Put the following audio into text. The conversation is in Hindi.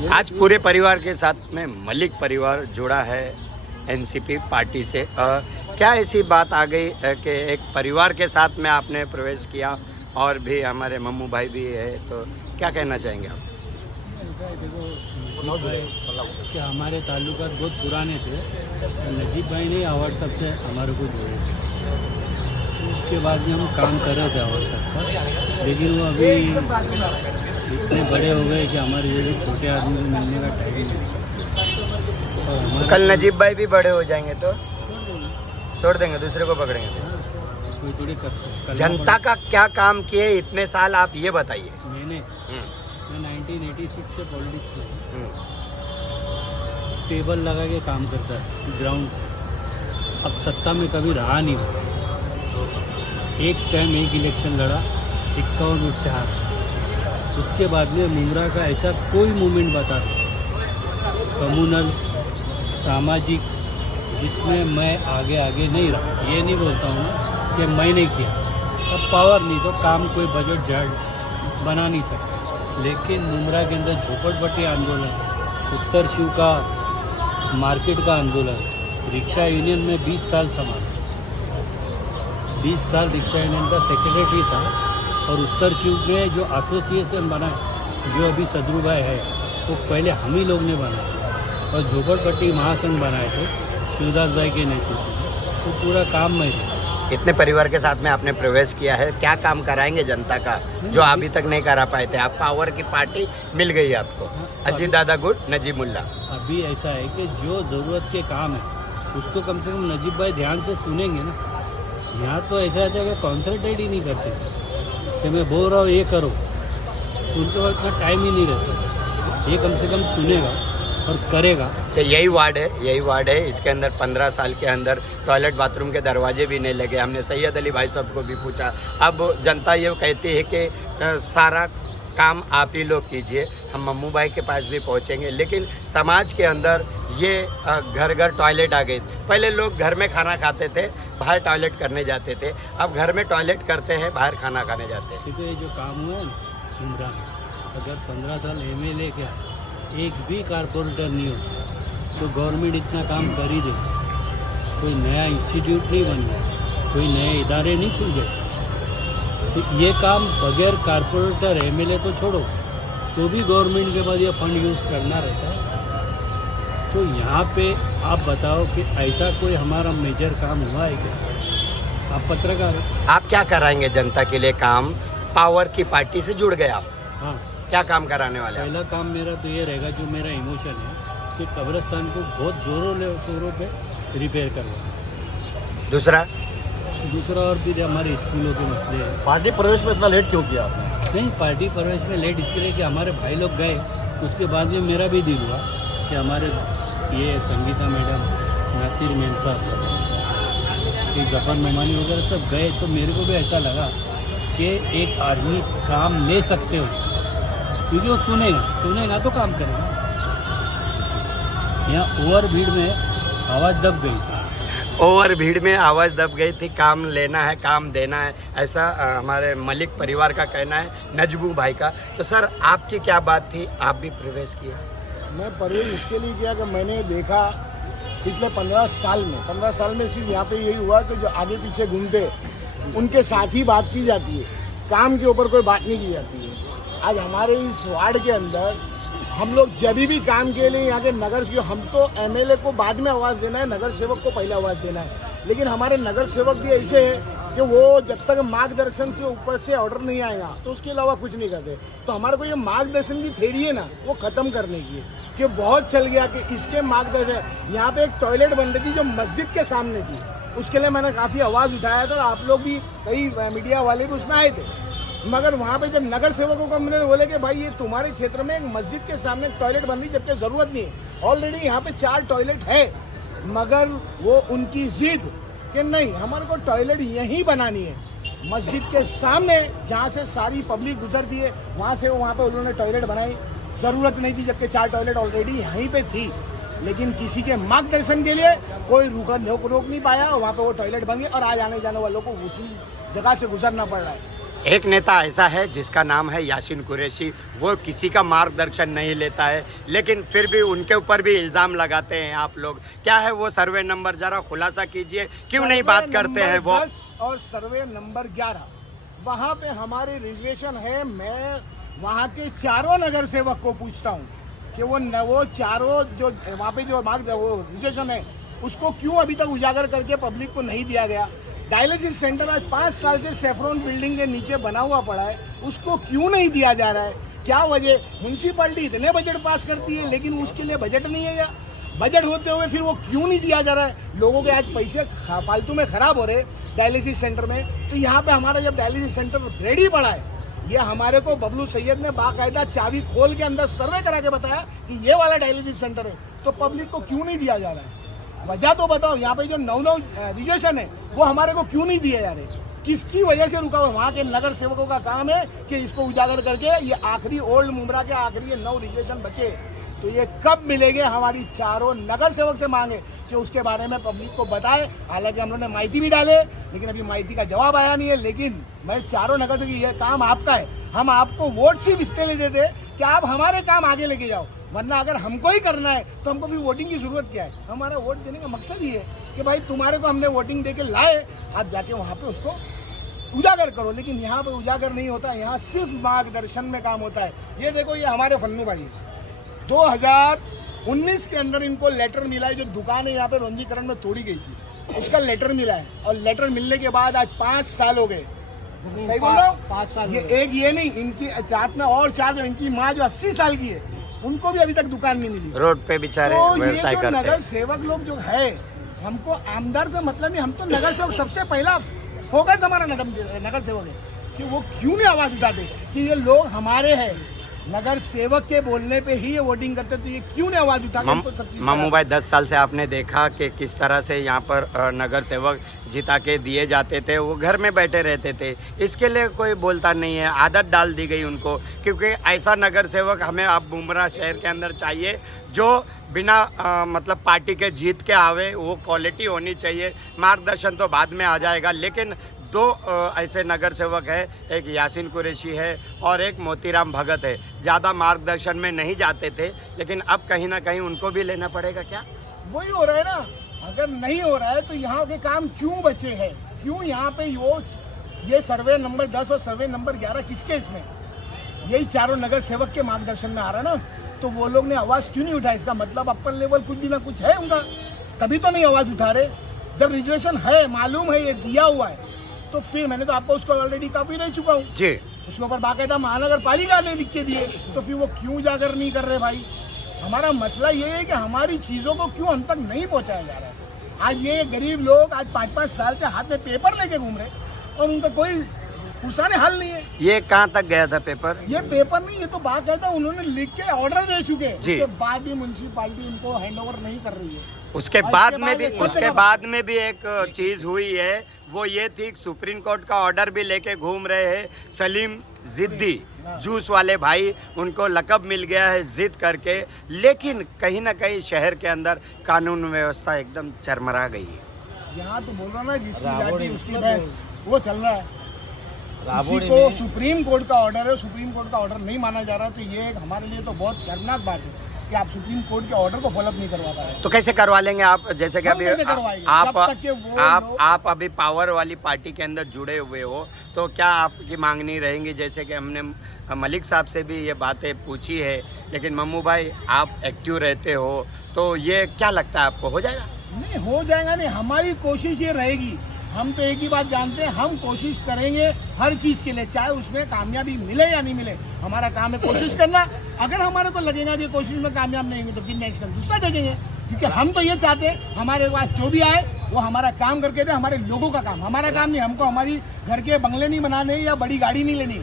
है। आज पूरे परिवार के साथ में मलिक परिवार जुड़ा है एनसीपी पार्टी से। क्या ऐसी बात आ गई कि एक परिवार के साथ में आपने प्रवेश किया और भी हमारे मम्मू भाई भी है, तो क्या कहना चाहेंगे आप? ऐसा है, देखो कि हमारे ताल्लुकात बहुत पुराने थे। नजीब भाई ने आवाज़ सबसे हमारे को जोड़े थे। उसके बाद में हम काम कर रहे थे आवाज़ सबका, लेकिन वो अभी इतने बड़े हो गए कि हमारे जैसे छोटे आदमी को मिलने का टाइम नहीं। और हमारे कल नजीब भाई भी बड़े हो जाएंगे तो छोड़ देंगे, दूसरे को पकड़ेंगे तो। कोई थोड़ी करना जनता का क्या काम किए इतने साल, आप ये बताइए। मैं 1986 से पॉलिटिक्स में टेबल लगा के काम करता है ग्राउंड से। अब सत्ता में कभी रहा नहीं हूँ। एक टाइम एक इलेक्शन लड़ा, 51 वोट से हारा। उसके बाद में मुंद्रा का ऐसा कोई मूवमेंट बता दो कम्युनल सामाजिक जिसमें मैं आगे नहीं रहा। ये नहीं बोलता हूँ कि मैं नहीं किया, अब पावर नहीं तो काम कोई बजट झाड़ बना नहीं सकता। लेकिन मुंद्रा के अंदर झोपड़पट्टी आंदोलन, उत्तर शिव का मार्केट का आंदोलन, रिक्शा यूनियन में 20 साल संभाला। 20 साल रिक्शा यूनियन का सेक्रेटरी था। और उत्तर शिव में जो एसोसिएशन बना, जो अभी सदरू भाई है, वो पहले हम ही लोग ने बनाया। और झोपड़पट्टी महासंघ बनाए थे शिवदास भाई के नेतृत्व में। तो पूरा काम में था। इतने परिवार के साथ में आपने प्रवेश किया है, क्या काम कराएंगे जनता का जो अभी तक नहीं करा पाए थे? आप पावर की पार्टी मिल गई है आपको, अजीत दादा गुट, नजीब मुल्ला। अभी ऐसा है कि जो ज़रूरत के काम है उसको कम से कम नजीब भाई ध्यान से सुनेंगे ना। यहाँ तो ऐसा है कि कॉन्सनट्रेट ही नहीं करते कि मैं बोल रहा हूँ ये करो, तो उनके पास इतना टाइम ही नहीं रहता। ये कम से कम सुनेगा और करेगा। तो यही वार्ड है, इसके अंदर 15 साल के अंदर टॉयलेट बाथरूम के दरवाजे भी नहीं लगे। हमने सैयद अली भाई साहब को भी पूछा। अब जनता ये कहती है कि सारा काम आप ही लोग कीजिए। हम मम्मू भाई के पास भी पहुंचेंगे, लेकिन समाज के अंदर ये घर घर टॉयलेट आ गई। पहले लोग घर में खाना खाते थे, बाहर टॉयलेट करने जाते थे। अब घर में टॉयलेट करते हैं, बाहर खाना खाने जाते हैं। क्योंकि ये जो काम हुआ है ना मुंद्रा में, अगर 15 साल MLA क्या एक भी कारपोरेटर नहीं होता तो गवर्नमेंट इतना काम कर ही दे। कोई नया इंस्टीट्यूट नहीं बन गया, कोई नए इदारे नहीं खुल गए। तो ये काम बगैर कारपोरेटर MLA तो छोड़ो, तो भी गवर्नमेंट के पास ये फंड यूज़ करना रहता है। तो यहाँ पे आप बताओ कि ऐसा कोई हमारा मेजर काम हुआ है क्या? आप पत्रकार हो, आप क्या कराएंगे जनता के लिए काम? पावर की पार्टी से जुड़ गए आप, हाँ। क्या काम कराने वाले हैं? पहला काम मेरा तो ये रहेगा, जो मेरा इमोशन है कि कब्रिस्तान को बहुत जोरों शोरों पे रिपेयर करवाना। दूसरा और भी हमारे स्कूलों के मसले हैं। पार्टी प्रवेश में इतना लेट क्यों किया आपने? नहीं, पार्टी प्रवेश में लेट इसके लिए कि हमारे भाई लोग गए, उसके बाद में मेरा भी दिल हुआ कि हमारे ये संगीता मैडम, नासिर मेम साहब, जफर नमानी वगैरह सब गए, तो मेरे को भी ऐसा लगा कि एक आदमी काम ले सकते हो, क्योंकि वो सुनेगा तो काम करेगा। यहाँ ओवर भीड़ में आवाज़ दब गई थी। ओवर भीड़ में आवाज़ दब गई थी। काम लेना है, काम देना है, ऐसा हमारे मलिक परिवार का कहना है, नजबू भाई का। तो सर आपकी क्या बात थी, आप भी प्रवेश किया? मैं प्रवेश इसके लिए किया कि मैंने देखा पिछले 15 साल में सिर्फ यहाँ पे यही हुआ कि जो आगे पीछे घूमते उनके साथ ही बात की जाती है, काम के ऊपर कोई बात नहीं की जाती है। आज हमारे इस वार्ड के अंदर हम लोग जब भी काम के लिए यहाँ के नगर, हम तो MLA को बाद में आवाज़ देना है, नगर सेवक को पहले आवाज़ देना है। लेकिन हमारे नगर सेवक भी ऐसे हैं कि वो जब तक मार्गदर्शन से ऊपर से ऑर्डर नहीं आएगा तो उसके अलावा कुछ नहीं करते। तो हमारे को ये मार्गदर्शन की थ्योरी है ना, वो ख़त्म करने की है कि बहुत चल गया कि इसके मार्गदर्शन। यहाँ पे एक टॉयलेट बन रही थी जो मस्जिद के सामने थी, उसके लिए मैंने काफ़ी आवाज़ उठाया था। आप लोग भी, कई मीडिया वाले भी उसमें आए थे। मगर वहाँ पे जब नगर सेवकों को मैंने बोले कि भाई ये तुम्हारे क्षेत्र में एक मस्जिद के सामने टॉयलेट बन रही, जबकि ज़रूरत नहीं है, ऑलरेडी यहाँ पे 4 टॉयलेट है। मगर वो उनकी जिद कि नहीं, हमारे को टॉयलेट यहीं बनानी है, मस्जिद के सामने जहाँ से सारी पब्लिक गुजरती है, वहाँ पे उन्होंने टॉयलेट बनाई। ज़रूरत नहीं थी, जबकि 4 टॉयलेट ऑलरेडी यहीं पे थी। लेकिन किसी के मार्गदर्शन के लिए कोई रोक नहीं पाया, और वहाँ पे वो टॉयलेट बन गई और आज आने जाने वालों को उसी जगह से गुजरना पड़ रहा है। एक नेता ऐसा है जिसका नाम है यासीन कुरैशी। वो किसी का मार्गदर्शन नहीं लेता है, लेकिन फिर भी उनके ऊपर भी इल्ज़ाम लगाते हैं आप लोग। क्या है वो सर्वे नंबर, ज़रा खुलासा कीजिए, क्यों नहीं बात करते हैं वो? 10 और सर्वे नंबर 11 वहाँ पे हमारी रिजर्वेशन है। मैं वहाँ के चारों नगर सेवक को पूछता हूँ कि वो चारों जो वहाँ पे जो वो रिजर्वेशन है उसको क्यों अभी तक उजागर करके पब्लिक को नहीं दिया गया। डायलिसिस सेंटर आज 5 साल से सेफ्रॉन बिल्डिंग के नीचे बना हुआ पड़ा है, उसको क्यों नहीं दिया जा रहा है? क्या वजह? म्यूनसिपालिटी इतने बजट पास करती है लेकिन उसके लिए बजट नहीं है, या बजट होते हुए फिर वो क्यों नहीं दिया जा रहा है? लोगों के आज पैसे फालतू में खराब हो रहे डायलिसिस सेंटर में। तो यहाँ पे हमारा जब डायलिसिस सेंटर रेडी पड़ा है, ये हमारे को बबलू सैयद ने बाकायदा चाबी खोल के अंदर सर्वे करा के बताया कि ये वाला डायलिसिस सेंटर है, तो पब्लिक को क्यों नहीं दिया जा रहा है? वजह तो बताओ। यहाँ पे जो 9 रिजर्वेशन है वो हमारे को क्यों नहीं दिए जा रहे? किसकी वजह से रुका हुआ? वहाँ के नगर सेवकों का काम है कि इसको उजागर करके ये आखिरी ओल्ड मुमरा के आखिरी 9 रिजर्वेशन बचे, तो ये कब मिलेंगे? हमारी चारों नगर सेवक से मांगे कि उसके बारे में पब्लिक को बताए। हालांकि हम लोगों ने माहिती भी डाले, लेकिन अभी माहिती का जवाब आया नहीं है। लेकिन मैं चारों नगर से ये काम आपका है, हम आपको वोट सिर्फ इसके लिए देते कि आप हमारे काम आगे लेके जाओ, वरना अगर हमको ही करना है तो हमको फिर वोटिंग की जरूरत क्या है? हमारा वोट देने का मकसद ही है कि भाई तुम्हारे को हमने वोटिंग दे के लाए, आप जाके वहाँ पे उसको उजागर करो। लेकिन यहाँ पे उजागर नहीं होता, यहाँ सिर्फ मार्गदर्शन में काम होता है। ये देखो, ये हमारे फन्नू भाई 2019 के अंदर इनको लेटर मिला है, जो दुकान है यहाँ पे रंजीकरण में तोड़ी गई थी, उसका लेटर मिला है। और लेटर मिलने के बाद आज 5 साल हो गए। सही बोल रहा हूँ? 5 साल ये एक ये नहीं, इनकी साथ में और 4 जो इनकी माँ जो 80 साल की है, उनको भी अभी तक दुकान नहीं मिली। रोड पे बेचारे तो ये व्यवसाय जो करते नगर हैं। सेवक लोग जो है, हमको आमदार का मतलब नहीं, हम तो नगर सेवक सबसे पहला फोकस हमारा नगर सेवक है कि वो क्यों नहीं आवाज उठाते कि ये लोग हमारे हैं। नगर सेवक के बोलने पे ही ये वोटिंग करते, तो ये क्यों नहीं आवाज उठाते? मामू भाई, 10 साल से आपने देखा कि किस तरह से यहाँ पर नगर सेवक जिता के दिए जाते थे, वो घर में बैठे रहते थे। इसके लिए कोई बोलता नहीं है, आदत डाल दी गई उनको, क्योंकि ऐसा नगर सेवक हमें अब बुमरा शहर के अंदर चाहिए जो बिना मतलब पार्टी के जीत के आवे। वो क्वालिटी होनी चाहिए। मार्गदर्शन तो बाद में आ जाएगा, लेकिन 2 ऐसे नगर सेवक है, एक यासीन कुरैशी है और एक मोतीराम भगत है। ज़्यादा मार्गदर्शन में नहीं जाते थे, लेकिन अब कहीं ना कहीं उनको भी लेना पड़ेगा। क्या वही हो रहा है ना? अगर नहीं हो रहा है तो यहाँ के काम क्यों बचे हैं? क्यों यहाँ पे ये सर्वे नंबर 10 और सर्वे नंबर 11 किसके इसमें? यही चारों नगर सेवक के मार्गदर्शन में आ रहा है ना, तो वो लोग ने आवाज़ क्यों नहीं उठाई? इसका मतलब अपर लेवल कुछ भी ना कुछ है उनका, तभी तो नहीं आवाज़ उठा रहे। जब रिजर्वेशन है, मालूम है, ये दिया हुआ है, तो फिर मैंने तो आपको उसको ऑलरेडी कॉपी दे चुका हूँ जी, उसके ऊपर बाकायदा महानगर पालिका ने लिख के दिए, तो फिर वो क्यों उजागर नहीं कर रहे भाई? हमारा मसला ये है कि हमारी चीज़ों को क्यों हम तक नहीं पहुँचाया जा रहा है। आज ये गरीब लोग आज 5-5 साल से हाथ में पेपर लेके घूम रहे और उनका कोई पुरसाने हल नहीं है। ये कहाँ तक गया था पेपर? ये पेपर नहीं, ये तो बाकायदा उन्होंने लिख के ऑर्डर दे चुके हैं। जी। उसके बाद भी म्यूनसिपालिटी इनको हैंड ओवर नहीं कर रही है। उसके बाद में भी एक चीज़ हुई है, वो ये थी, सुप्रीम कोर्ट का ऑर्डर भी लेके घूम रहे हैं सलीम जिद्दी, जूस वाले भाई, उनको लकब मिल गया है जिद करके। लेकिन कहीं ना कहीं शहर के अंदर कानून व्यवस्था एकदम चरमरा गई है। यहाँ तो बोल रहा ना, जिसकी जाति उसकी भैंस, वो चल रहा है। किसी को सुप्रीम कोर्ट का ऑर्डर है, सुप्रीम कोर्ट का ऑर्डर नहीं माना जा रहा, तो ये एक हमारे लिए तो बहुत शर्मनाक बात है कि आप सुप्रीम कोर्ट के ऑर्डर को फॉलो नहीं करवा पा रहे। तो कैसे करवा लेंगे आप? जैसे कि अभी आप अभी पावर वाली पार्टी के अंदर जुड़े हुए हो, तो क्या आपकी मांग नहीं रहेंगी? जैसे कि हमने मलिक साहब से भी ये बातें पूछी है, लेकिन मम्मू भाई आप एक्टिव रहते हो, तो ये क्या लगता है आपको, हो जाएगा? नहीं हो जाएगा नहीं, हमारी कोशिश ये रहेगी। हम तो एक ही बात जानते हैं, हम कोशिश करेंगे हर चीज़ के लिए, चाहे उसमें कामयाबी मिले या नहीं मिले। हमारा काम है कोशिश करना। अगर हमारे को लगेगा कि कोशिश में कामयाब नहीं होंगे तो फिर नेक्स्ट टाइम दूसरा देखेंगे, क्योंकि हम तो ये चाहते हैं हमारे पास जो भी आए वो हमारा काम करके दे, हमारे लोगों का काम, हमारा काम नहीं। हमको हमारी घर के बंगले नहीं बनाने या बड़ी गाड़ी नहीं लेनी,